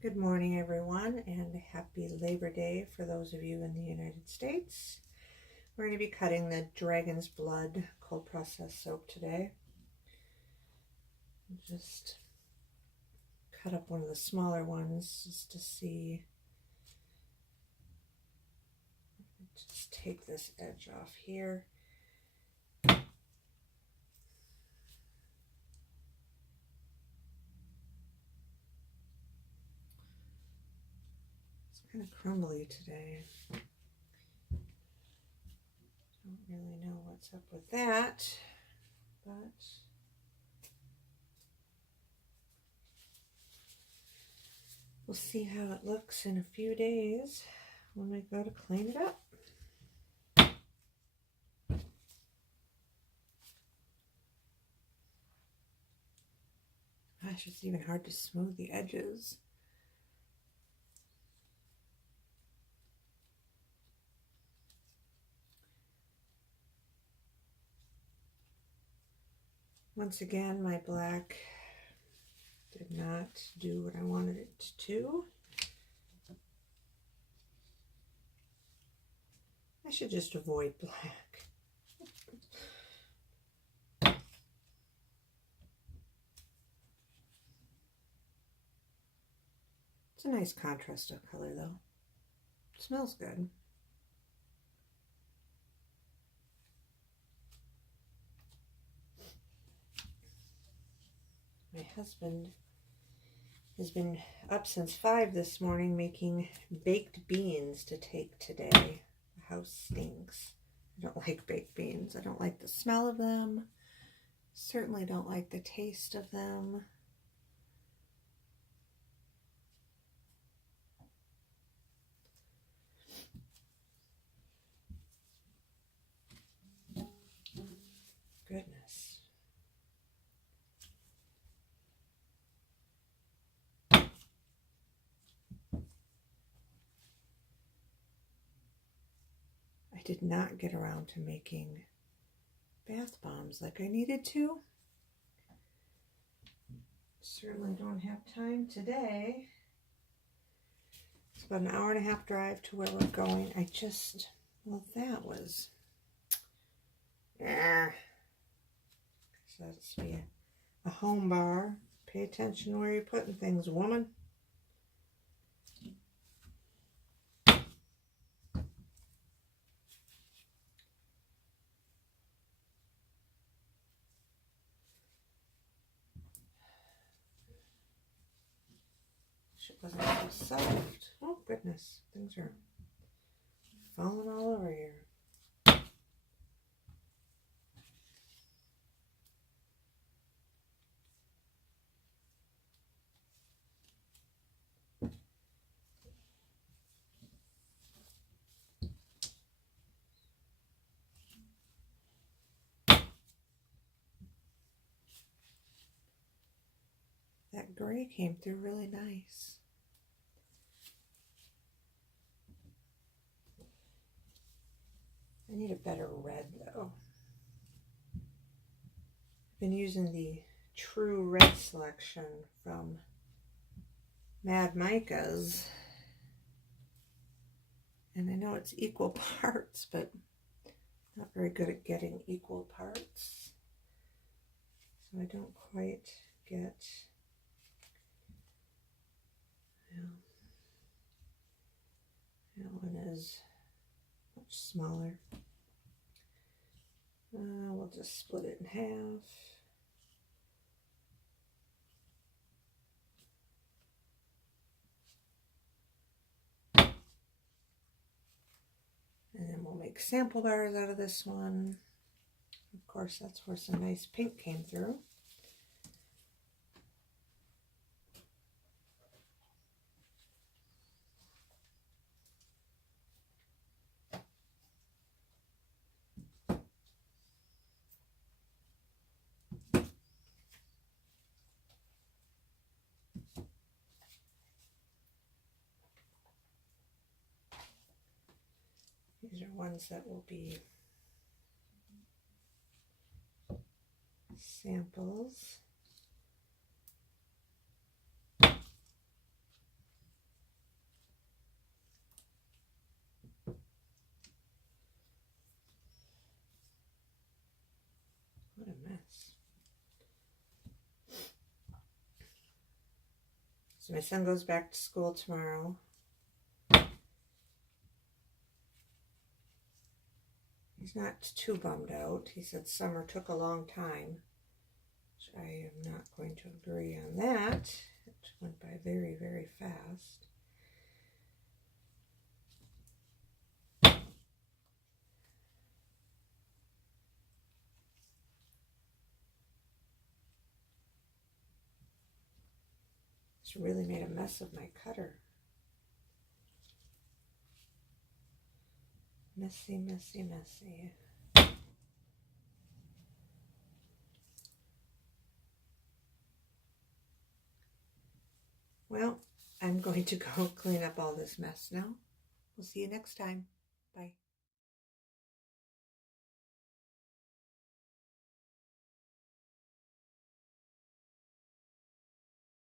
Good morning, everyone, and happy Labor Day for those of you in the United States. We're going to be cutting the Dragon's Blood cold processed soap today. Just cut up one of the smaller ones just to see. Just take this edge off here. It's kind of crumbly today. Don't really know what's up with that, but we'll see how it looks in a few days when we go to clean it up. Gosh, it's even hard to smooth the edges. Once again, my black did not do what I wanted it to. I should just avoid black. It's a nice contrast of color, though. It smells good. My husband has been up since 5 this morning making baked beans to take today. The house stinks. I don't like baked beans. I don't like the smell of them. Certainly don't like the taste of them. Goodness. I did not get around to making bath bombs like I needed to. Certainly don't have time today. It's about an hour and a half drive to where we're going. Well, that was... So that's be a home bar. Pay attention where you're putting things, woman. Shit wasn't so soft. Oh, goodness. Things are falling all over here. That gray came through really nice. I need a better red, though. I've been using the True Red selection from Mad Micas. And I know it's equal parts, but not very good at getting equal parts. So I don't quite get... That one is much smaller. We'll just split it in half. And then we'll make sample bars out of this one. Of course, that's where some nice pink came through. These are ones that will be samples. So my son goes back to school tomorrow. He's not too bummed out. He said summer took a long time, which I am not going to agree on that. It went by very, very fast. It's really made a mess of my cutter. Messy, messy, messy. Well, I'm going to go clean up all this mess now. We'll see you next time. Bye.